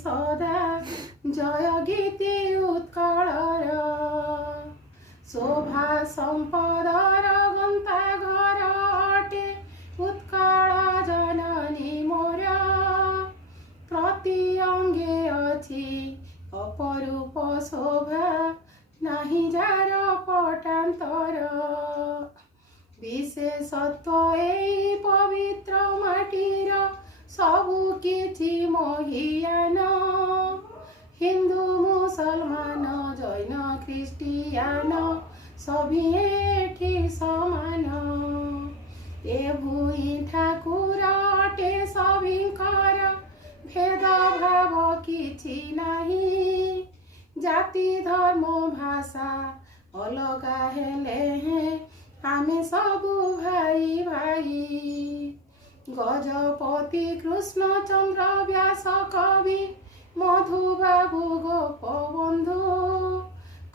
सदा जय गीति उत्कलर शोभा संपदर गंताघर अटे उत्कल जननी मोर प्रति अंगे अछि अपरूप शोभा नाही जार पटांतर विशेषत्व एई पवित्र माटीर सबु किछि महियान हिंदू मुसलमान जैन ख्रिस्टियान सभी एठी समान ए भूई ठाकुर अटे सभिंकर भेद भाव किछि नाही जाति धर्म भाषा अलगा हेले हैं आमे सबु भाई भाई गजपति कृष्ण चंद्र व्यास कवि मधुबाबु गोपबंधु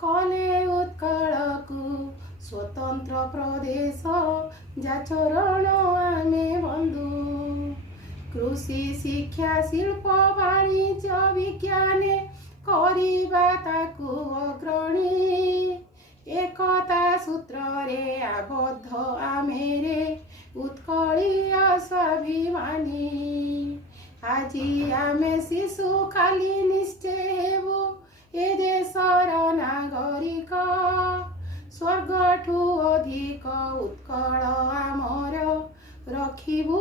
कले उत्कलकु स्वतंत्र प्रदेश जाचरण आमे बंधु कृषि शिक्षा शिल्प वाणिज्य विज्ञाने करिबा ताकु अग्रणी एकता सूत्रे आबद्ध आमेरे उत्कलीय स्वाभिमानी আজি आमे शिशु खाली निश्चय हेबु ए देशर नागरिक स्वर्गठु अधिक उत्कल आमर रखिबु।